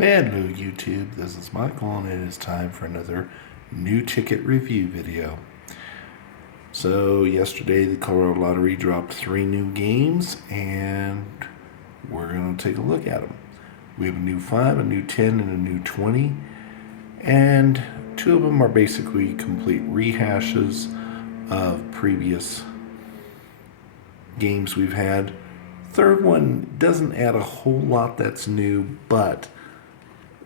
Hello YouTube, this is Michael and it is time for another new ticket review video. So yesterday the Colorado Lottery dropped 3 new games and we're going to take a look at them. We have a new 5, a new 10, and a new 20, and 2 of them are basically complete rehashes of previous games we've had. Third one doesn't add a whole lot that's new, but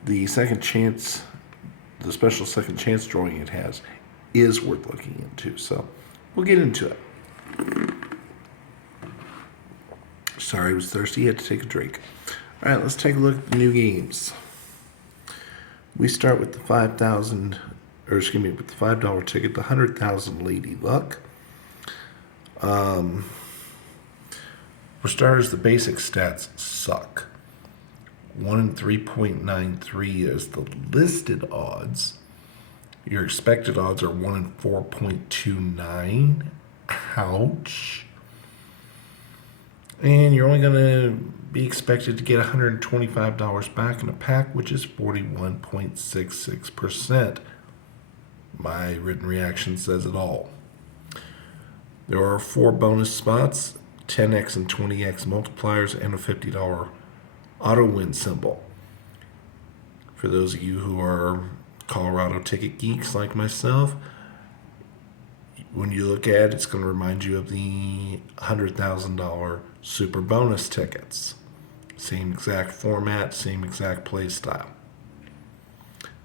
the second chance, the special second chance drawing it has, is worth looking into. So we'll get into it. Sorry, I was thirsty. Had to take a drink. All right, let's take a look at the new games. We start with the with the $5 ticket, the 100,000 Lady Luck. For starters, the basic stats suck. 1 in 3.93 is the listed odds. Your expected odds are 1 in 4.29. Ouch. And you're only going to be expected to get $125 back in a pack, which is 41.66%. My written reaction says it all. There are 4 bonus spots, 10x and 20x multipliers, and a $50 auto win symbol. For those of you who are Colorado ticket geeks like myself, when you look at it, it's going to remind you of the $100,000 super bonus tickets. Same exact format, same exact play style.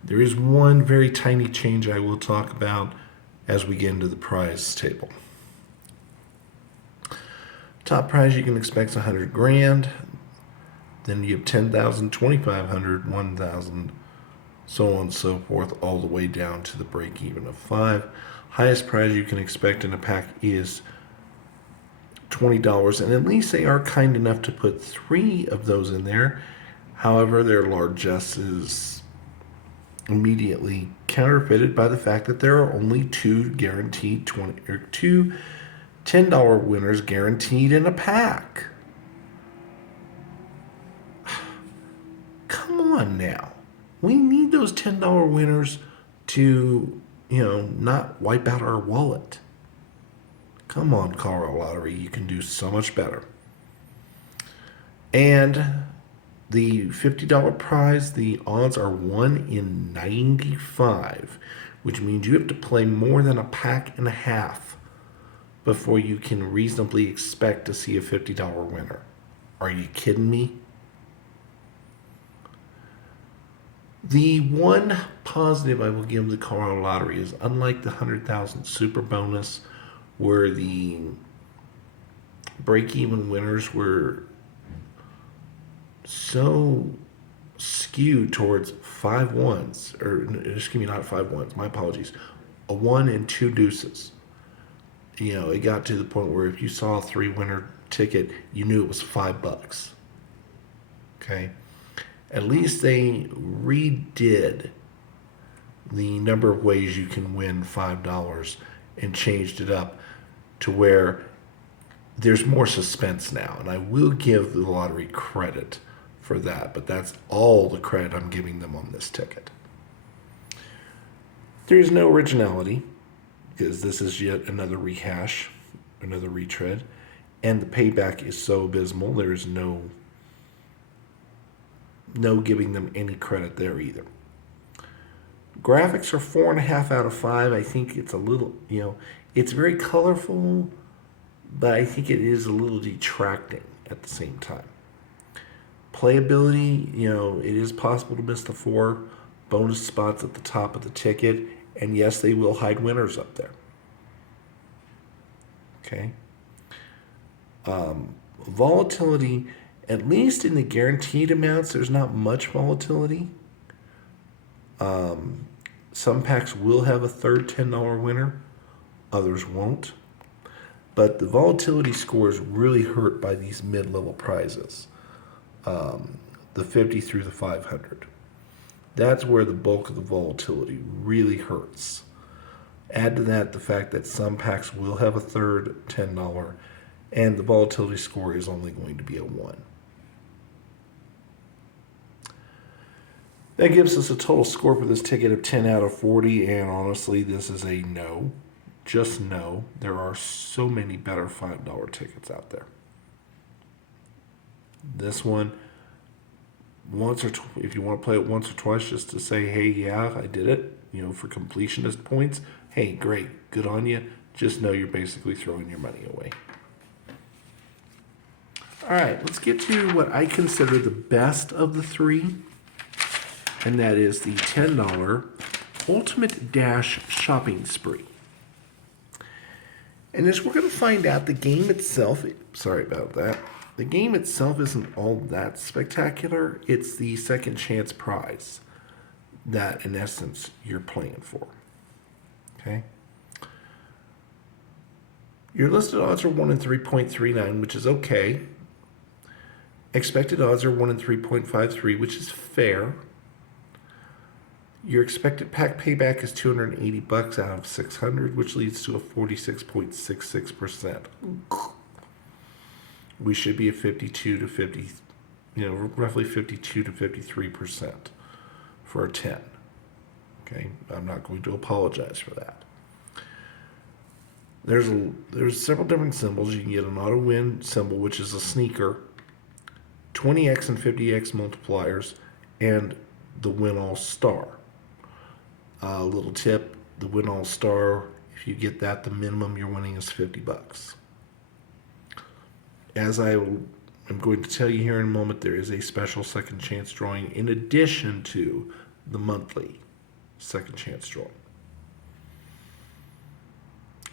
There is one very tiny change I will talk about as we get into the prize table. Top prize you can expect is $100,000. Then you have 10,000, 2,500, 1,000, so on and so forth, all the way down to the break even of 5. Highest prize you can expect in a pack is $20, and at least they are kind enough to put 3 of those in there. However, their largesse is immediately counterfeited by the fact that there are only 2 guaranteed $2 $10 winners guaranteed in a pack. Come on now. We need those $10 winners to, not wipe out our wallet. Come on, Colorado Lottery. You can do so much better. And the $50 prize, the odds are 1 in 95, which means you have to play more than a pack and a half before you can reasonably expect to see a $50 winner. Are you kidding me? The one positive I will give the Colorado Lottery is, unlike the 100,000 super bonus, where the break-even winners were so skewed towards 5 ones, or excuse me, not 5 ones, my apologies, a 1 and 2 deuces. It got to the point where if you saw a 3-winner ticket, you knew it was $5. Okay? At least they redid the number of ways you can win $5 and changed it up to where there's more suspense now. And I will give the lottery credit for that, but that's all the credit I'm giving them on this ticket. There's no originality, because this is yet another rehash, another retread, and the payback is so abysmal, there's no giving them any credit there either. Graphics are 4.5 out of 5. I think it's a little, it's very colorful, but I think it is a little detracting at the same time. Playability, it is possible to miss the 4 bonus spots at the top of the ticket, and yes, they will hide winners up there. Okay. Volatility, at least in the guaranteed amounts, there's not much volatility. Some packs will have a third $10 winner, others won't. But the volatility score is really hurt by these mid-level prizes, the 50 through the 500. That's where the bulk of the volatility really hurts. Add to that the fact that some packs will have a third $10, and the volatility score is only going to be a 1. That gives us a total score for this ticket of 10 out of 40, and honestly, this is a no. Just no. There are so many better $5 tickets out there. This one, if you want to play it once or twice just to say, hey, yeah, I did it, for completionist points, hey, great, good on you. Just know you're basically throwing your money away. All right, let's get to what I consider the best of the three, and that is the $10 Ultimate Dash Shopping Spree. And as we're going to find out, the game itself, sorry about that, the game itself isn't all that spectacular. It's the second chance prize that, in essence, you're playing for. Okay? Your listed odds are 1 in 3.39, which is okay. Expected odds are 1 in 3.53, which is fair. Your expected pack payback is $280 out of 600, which leads to a 46.66%. We should be at 52 to 50, roughly 52 to 53% for a 10. Okay, I'm not going to apologize for that. There's several different symbols. You can get an auto win symbol, which is a sneaker, 20x and 50x multipliers, and the win all star. Little tip, the win all star, if you get that, the minimum you're winning is $50. As I am going to tell you here in a moment, there is a special second chance drawing in addition to the monthly second chance drawing.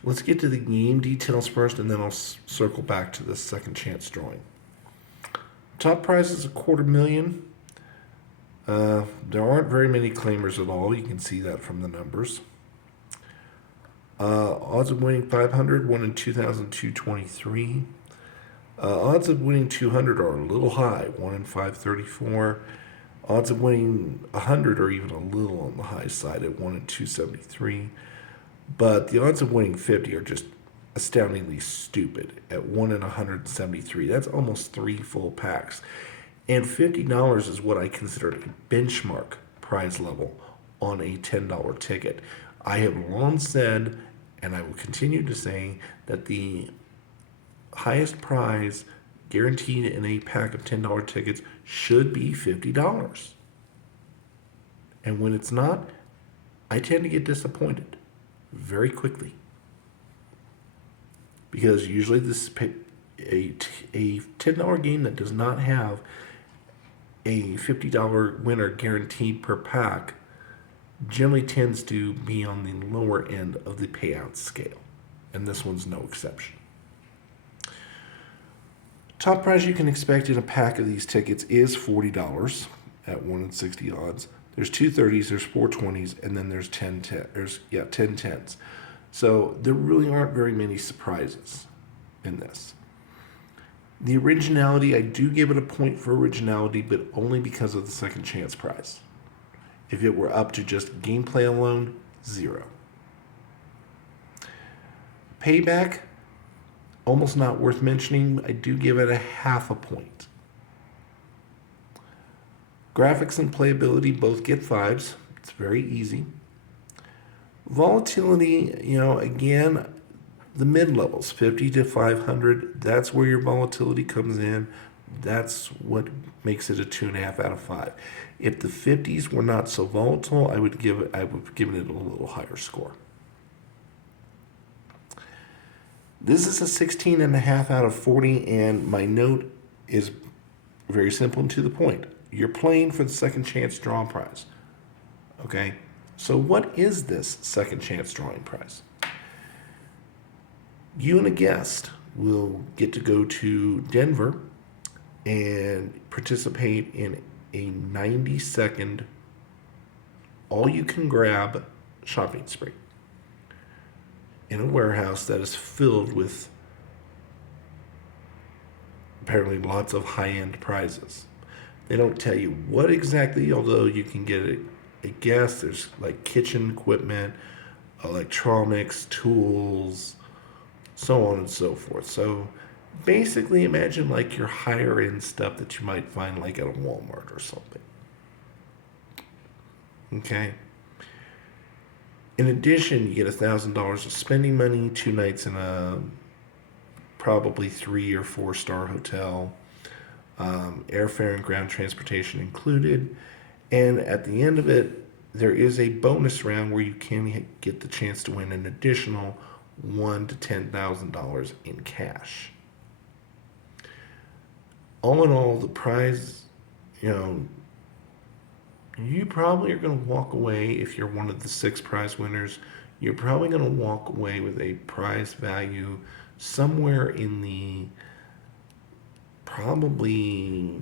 Let's get to the game details first, and then I'll circle back to the second chance drawing. Top prize is $250,000. There aren't very many claimers at all. You can see that from the numbers. Odds of winning 500, 1 in 2,223. Odds of winning 200 are a little high, 1 in 534. Odds of winning 100 are even a little on the high side at 1 in 273. But the odds of winning 50 are just astoundingly stupid at 1 in 173. That's almost 3 full packs. And $50 is what I consider a benchmark prize level on a $10 ticket. I have long said, and I will continue to say, that the highest prize guaranteed in a pack of $10 tickets should be $50. And when it's not, I tend to get disappointed very quickly. Because usually this a $10 game that does not have a $50 winner guaranteed per pack generally tends to be on the lower end of the payout scale. And this one's no exception. Top prize you can expect in a pack of these tickets is $40 at 1 in 60 odds. There's 2 30s, there's 4 20s, and then there's 10 10s. So there really aren't very many surprises in this. The originality, I do give it a point for originality, but only because of the second chance prize. If it were up to just gameplay alone, 0. Payback, almost not worth mentioning. I do give it a half a point. Graphics and playability both get 5s. It's very easy. Volatility, again, the mid-levels, 50 to 500, that's where your volatility comes in. That's what makes it a 2.5 out of 5. If the 50s were not so volatile, I would have given it a little higher score. This is a 16.5 out of 40, and my note is very simple and to the point. You're playing for the second chance drawing prize. Okay? So what is this second chance drawing prize? You and a guest will get to go to Denver and participate in a 90-second all-you-can-grab shopping spree in a warehouse that is filled with apparently lots of high-end prizes. They don't tell you what exactly, although you can get a guess. There's like kitchen equipment, electronics, tools, so on and so forth. So basically imagine like your higher end stuff that you might find like at a Walmart or something. Okay. In addition, you get $1,000 of spending money, 2 nights in a probably 3 or 4 star hotel, airfare and ground transportation included. And at the end of it, there is a bonus round where you can get the chance to win an additional $1,000 to $10,000 in cash. All in all, the prize, you know, you probably are going to walk away if you're one of the 6 prize winners. You're probably going to walk away with a prize value somewhere in the probably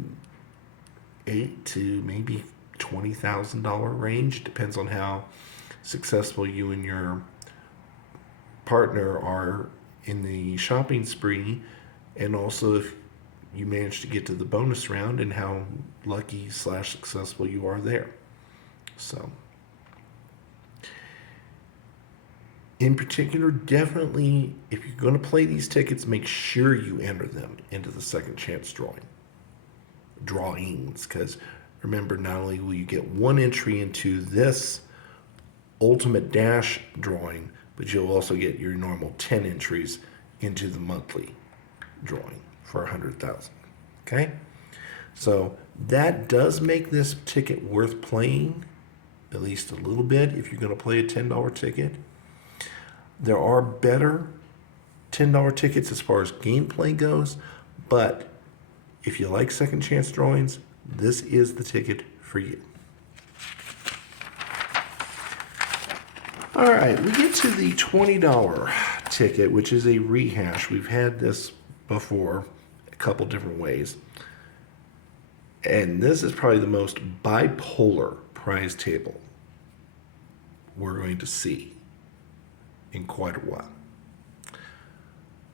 $8,000 to maybe $20,000 range. Depends on how successful you and your partner are in the shopping spree, and also if you manage to get to the bonus round and how lucky / successful you are there. So, in particular, definitely, if you're going to play these tickets, make sure you enter them into the second chance drawings, because remember, not only will you get one entry into this Ultimate Dash drawing, but you'll also get your normal 10 entries into the monthly drawing for 100,000. Okay? So that does make this ticket worth playing, at least a little bit, if you're going to play a $10 ticket. There are better $10 tickets as far as gameplay goes, but if you like second chance drawings, this is the ticket for you. All right, we get to the $20 ticket, which is a rehash. We've had this before a couple different ways. And this is probably the most bipolar prize table we're going to see in quite a while.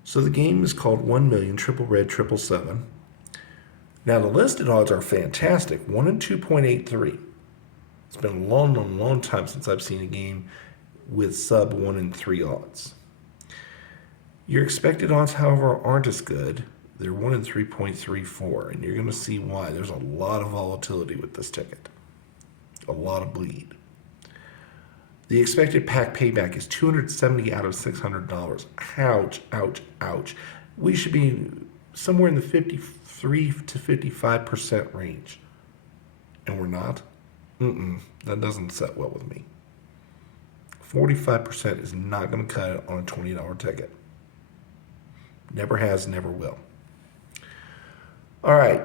So the game is called 1,000,000 Triple Red Triple 7. Now the listed odds are fantastic, 1 in 2.83. It's been a long time since I've seen a game with sub 1 in 3 odds. Your expected odds, however, aren't as good. They're 1 in 3.34, and you're going to see why. There's a lot of volatility with this ticket, a lot of bleed. The expected pack payback is $270 out of $600. Ouch, ouch, ouch. We should be somewhere in the 53 to 55% range, and we're not. That doesn't set well with me. 45% is not going to cut it on a $20 ticket. Never has, never will. All right.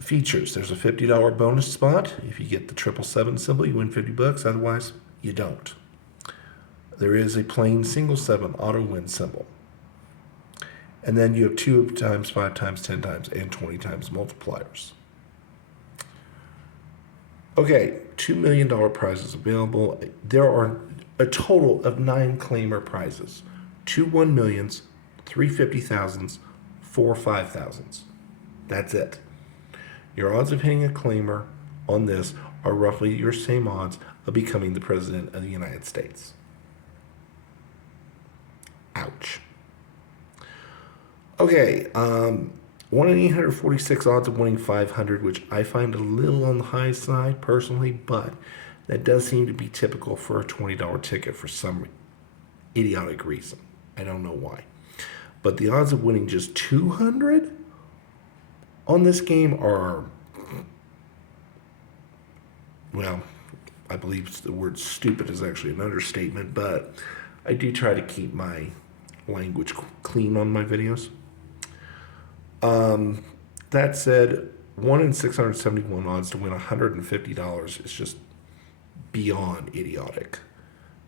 Features. There's a $50 bonus spot. If you get the 777 symbol, you win $50. Otherwise, you don't. There is a plain single 7 auto win symbol. And then you have 2 times, 5 times, 10 times, and 20 times multipliers. Okay, $2 million prizes available. There are a total of 9 claimer prizes. 2 $1,000,000s, 3 $50,000s, 4 $5,000s. That's it. Your odds of hitting a claimer on this are roughly your same odds of becoming the President of the United States. Ouch. Okay, 1 in 846 odds of winning 500, which I find a little on the high side personally, but that does seem to be typical for a $20 ticket for some idiotic reason. I don't know why. But the odds of winning just 200 on this game are, well, I believe the word stupid is actually an understatement, but I do try to keep my language clean on my videos. That said, 1 in 671 odds to win $150 is just beyond idiotic.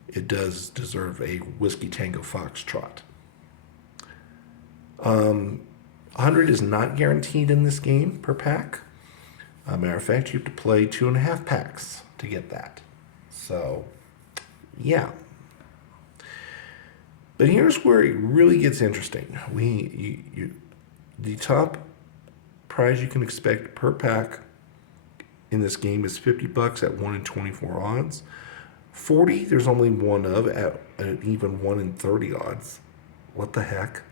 It does deserve a Whiskey Tango Foxtrot. 100 is not guaranteed in this game per pack. Matter of fact, you have to play 2.5 packs to get that. So, yeah. But here's where it really gets interesting. The top prize you can expect per pack in this game is $50 at 1 in 24 odds. 40, there's only one of at even 1 in 30 odds. What the heck?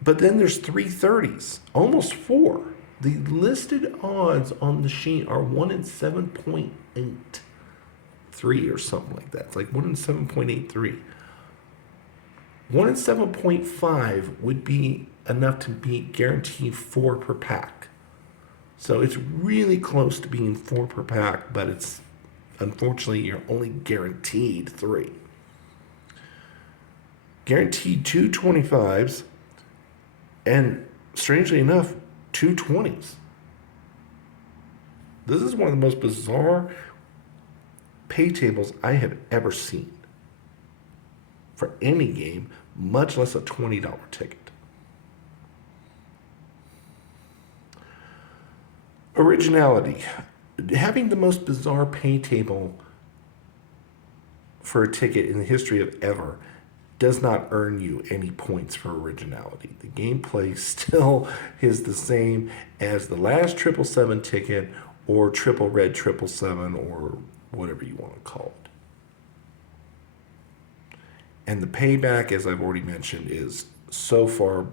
But then there's 3 30s, almost 4, The listed odds on the sheet are 1 in 7.83 or something like that. It's like 1 in 7.83. 1 in 7.5 would be enough to be guaranteed 4 per pack. So it's really close to being 4 per pack, but it's unfortunately you're only guaranteed 3. Guaranteed 2 25s, and strangely enough, 2 20s. This is one of the most bizarre pay tables I have ever seen for any game, much less a $20 ticket. Originality. Having the most bizarre pay table for a ticket in the history of ever does not earn you any points for originality. The gameplay still is the same as the last 777 ticket or triple red 777 or whatever you want to call it. And the payback, as I've already mentioned, is so far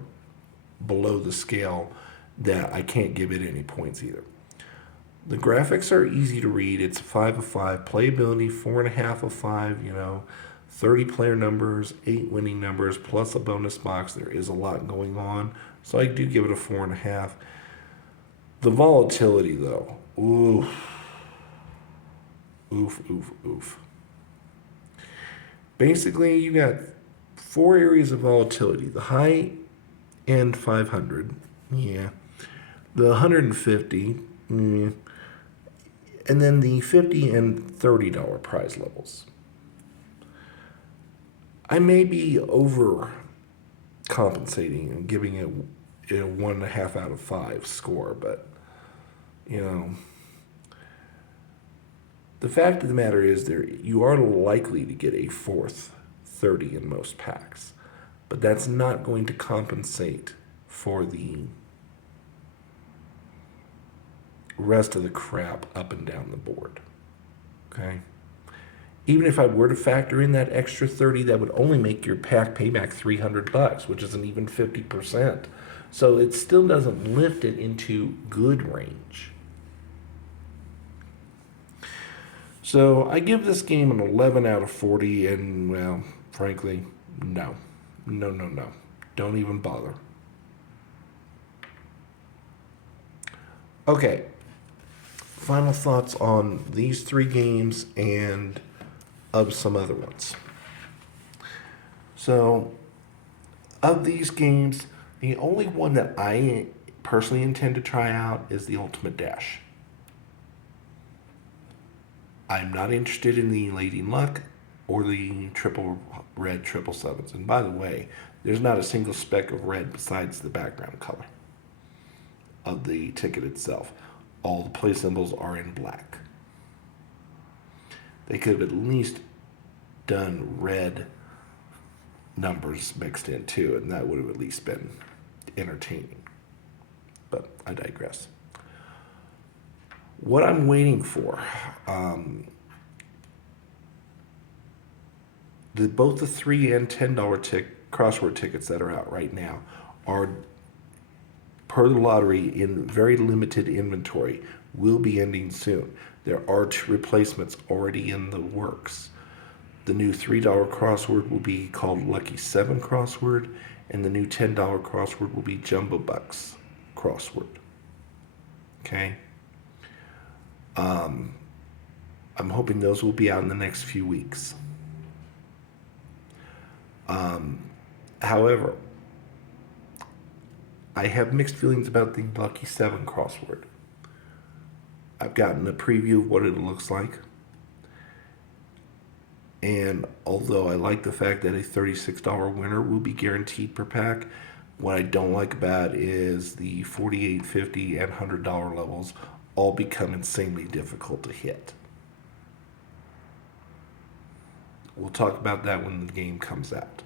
below the scale that I can't give it any points either. The graphics are easy to read. It's 5 of 5. Playability, 4.5 of 5, 30 player numbers, 8 winning numbers, plus a bonus box. There is a lot going on, so I do give it a 4.5. The volatility, though, oof. Basically, you got 4 areas of volatility. The high end 500, yeah. The 150, and then the $50 and $30 prize levels. I may be overcompensating and giving it a 1.5 out of 5 score, but the fact of the matter is, you are likely to get a 4th 30 in most packs, but that's not going to compensate for the rest of the crap up and down the board. Okay? Even if I were to factor in that extra 30, that would only make your pack payback $300, which isn't even 50%. So it still doesn't lift it into good range. So I give this game an 11 out of 40, and, well, frankly, no. Don't even bother. Okay. Final thoughts on these 3 games and of some other ones. So, of these games, the only one that I personally intend to try out is the Ultimate Dash. I'm not interested in the Lady Luck or the triple red 777s. And by the way, there's not a single speck of red besides the background color of the ticket itself. All the play symbols are in black. They could have at least done red numbers mixed in too, and that would have at least been entertaining. But I digress. What I'm waiting for, both the $3 and $10 crossword tickets that are out right now are, per the lottery, in very limited inventory, will be ending soon. There are 2 replacements already in the works. The new $3 crossword will be called Lucky 7 crossword, and the new $10 crossword will be Jumbo Bucks crossword. Okay? I'm hoping those will be out in the next few weeks. However, I have mixed feelings about the Lucky 7 crossword. I've gotten a preview of what it looks like. And although I like the fact that a $36 winner will be guaranteed per pack, what I don't like about is the $48, $50, and $100 levels all become insanely difficult to hit. We'll talk about that when the game comes out.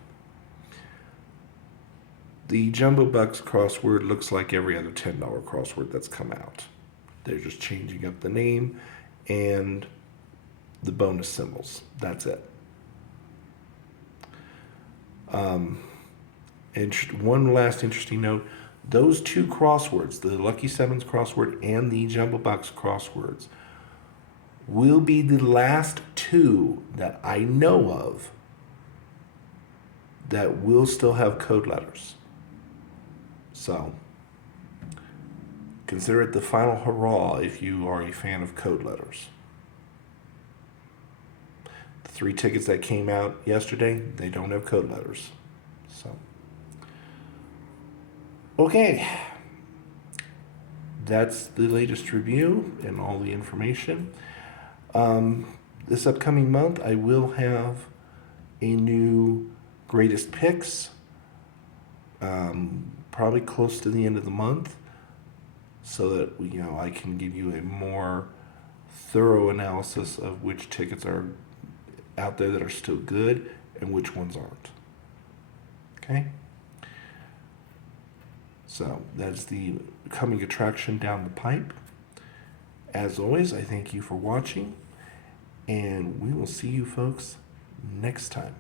The Jumbo Bucks crossword looks like every other $10 crossword that's come out. They're just changing up the name and the bonus symbols. That's it. And one last interesting note, those two crosswords, the Lucky Sevens crossword and the Jumbo Box crosswords, will be the last two that I know of that will still have code letters. So consider it the final hurrah if you are a fan of code letters. The 3 tickets that came out yesterday, they don't have code letters. So, okay. That's the latest review and all the information. This upcoming month, I will have a new greatest picks, probably close to the end of the month, so that I can give you a more thorough analysis of which tickets are out there that are still good and which ones aren't. Okay? So that's the coming attraction down the pipe. As always, I thank you for watching, and we will see you folks next time.